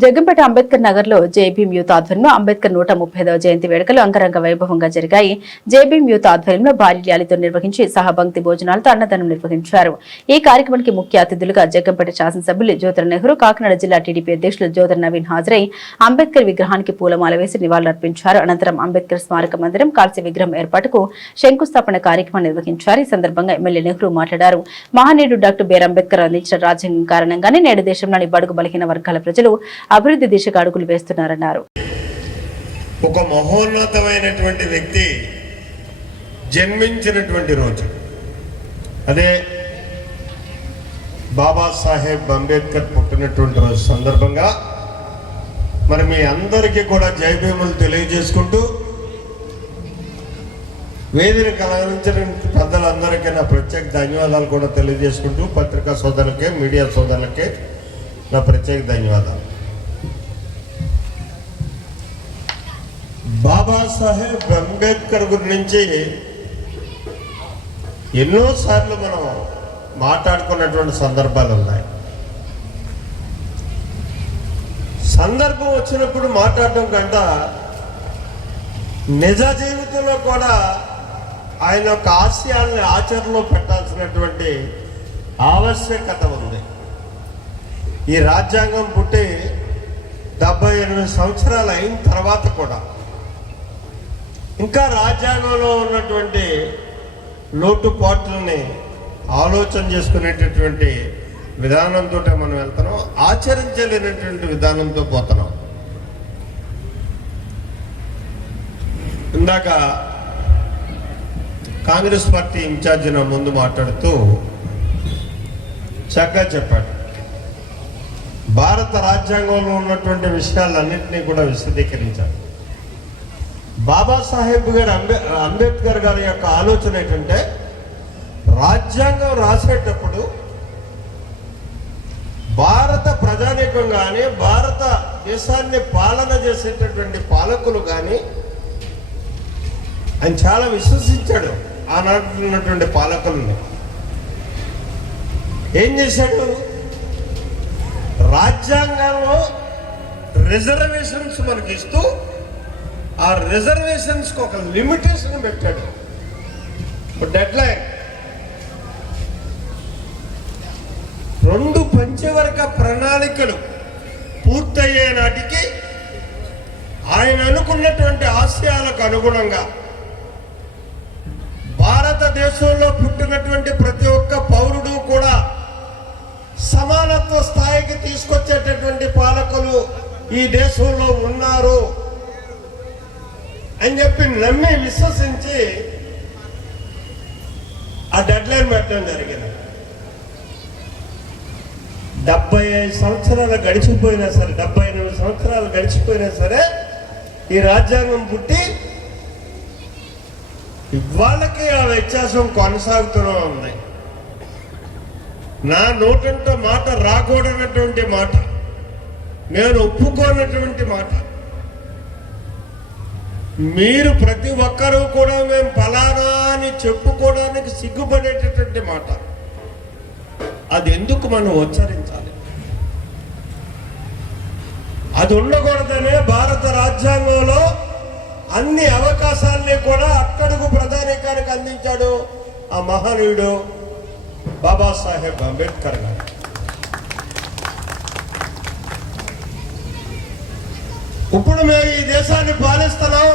జగ్గంపేట అంబేద్కర్ నగర్ లో JBM youth ఆధ్వర్యంలో అంబేద్కర్ 135వ జయంతి వేడుకలు అంగరంగ వైభవంగా జరిగాయి. జేబీఎం యూత్ ఆధ్వర్యంలో భారీ ర్యాలీతో నిర్వహించి సహభంక్తి భోజనాలతో అన్నదానం నిర్వహించారు. ఈ కార్యక్రమానికి ముఖ్య అతిథులుగా జగ్గంపేట శాసనసభ్యులు జ్యోతిర నెహ్రూ, కాకినాడ జిల్లా టీడీపీ అధ్యక్షులు జ్యోతిర నవీన్ హాజరై అంబేద్కర్ విగ్రహానికి పూలమాల వేసి నివాళులర్పించారు. అనంతరం అంబేద్కర్ స్మారక మందిరం కాల్స్య విగ్రహం ఏర్పాటుకు శంకుస్థాపన కార్యక్రమం నిర్వహించారు. ఈ సందర్భంగా ఎమ్మెల్యే నెహ్రూ మాట్లాడారు. మహనీయుడు డాక్టర్ బిఆర్ అంబేద్కర్ అందించిన రాజ్యాంగం కారణంగానే నేడు దేశంలోని బడుగు బలహీన వర్గాల ప్రజలు అభివృద్ధి దిశగా అడుగులు వేస్తున్నారన్నారు. ఒక మహోన్నతమైనటువంటి వ్యక్తి జన్మించినటువంటి రోజు అదే బాబాసాహెబ్ అంబేద్కర్ పుట్టినటువంటి రోజు సందర్భంగా మరి మీ అందరికీ కూడా జయభీములు తెలియజేసుకుంటూ వేదిక అలంకరించిన పెద్దలందరికీ నా ప్రత్యేక ధన్యవాదాలు కూడా తెలియజేసుకుంటూ పత్రికా సోదరులకే మీడియా సోదరులకే నా ప్రత్యేక ధన్యవాదాలు. బాబాసాహెబ్ అంబేద్కర్ గురించి ఎన్నోసార్లు మనం మాట్లాడుకున్నటువంటి సందర్భాలు ఉన్నాయి. సందర్భం వచ్చినప్పుడు మాట్లాడటం కంటే నిజ జీవితంలో కూడా ఆయన యొక్క ఆశయాల్ని ఆచరణలో పెట్టాల్సినటువంటి ఆవశ్యకత ఉంది. ఈ రాజ్యాంగం పుట్టి 78 సంవత్సరాలు అయిన తర్వాత కూడా ఇంకా రాజ్యాంగంలో ఉన్నటువంటి లోటుపాట్లని ఆలోచన చేసుకునేటటువంటి విధానంతో మనం వెళ్తున్నాం, ఆచరించలేనటువంటి విధానంతో పోతున్నాం. ఇందాక కాంగ్రెస్ పార్టీ ఇన్ఛార్జి నా ముందు మాట్లాడుతూ చక్కగా చెప్పాడు. భారత రాజ్యాంగంలో ఉన్నటువంటి విషయాలన్నింటినీ కూడా విశదీకరించారు. బాబాసాహెబ్ గారు అంబేద్కర్ గారి యొక్క ఆలోచన ఏంటంటే రాజ్యాంగం రాసేటప్పుడు భారత ప్రజానీకం కానీ భారత దేశాన్ని పాలన చేసేటటువంటి పాలకులు కానీ ఆయన చాలా విశ్వసించాడు. ఆనాడు ఉన్నటువంటి పాలకులని ఏం చేశాడు, రాజ్యాంగంలో రిజర్వేషన్స్ మనకి ఇస్తూ ఆ రిజర్వేషన్స్కి ఒక లిమిటేషన్ పెట్టాడు. డెడ్ లైన్ 2 పంచవర్గ ప్రణాళికలు పూర్తయ్యే నాటికి ఆయన అనుకున్నటువంటి ఆశయాలకు అనుగుణంగా భారతదేశంలో పుట్టినటువంటి ప్రతి ఒక్క పౌరుడు కూడా సమానత్వ స్థాయికి తీసుకొచ్చేటటువంటి పాలకులు ఈ దేశంలో ఉన్నారు అని చెప్పి నమ్మి విశ్వసించి ఆ డెడ్ లైన్ పెట్టడం జరిగింది. 75 సంవత్సరాలు గడిచిపోయినా సరే, 78 సంవత్సరాలు గడిచిపోయినా సరే ఈ రాజ్యాంగం పుట్టి ఇవాళకి ఆ వ్యత్యాసం కొనసాగుతూనే ఉంది. నా నోటంట మాట రాకూడనటువంటి మాట, నేను ఒప్పుకోనటువంటి మాట, మీరు ప్రతి ఒక్కరూ కూడా మేము ఫలానా అని చెప్పుకోవడానికి సిగ్గుపడేటటువంటి మాట. అది ఎందుకు మనం ఉచ్చరించాలి? అది ఉండకూడదనే భారత రాజ్యాంగంలో అన్ని అవకాశాలని కూడా అట్టడుగు ప్రధానికానికి అందించాడు ఆ మహనీయుడు బాబాసాహెబ్ అంబేద్కర్ గారు. ఇప్పుడు మేము ఈ దేశాన్ని పాలిస్తున్నాం,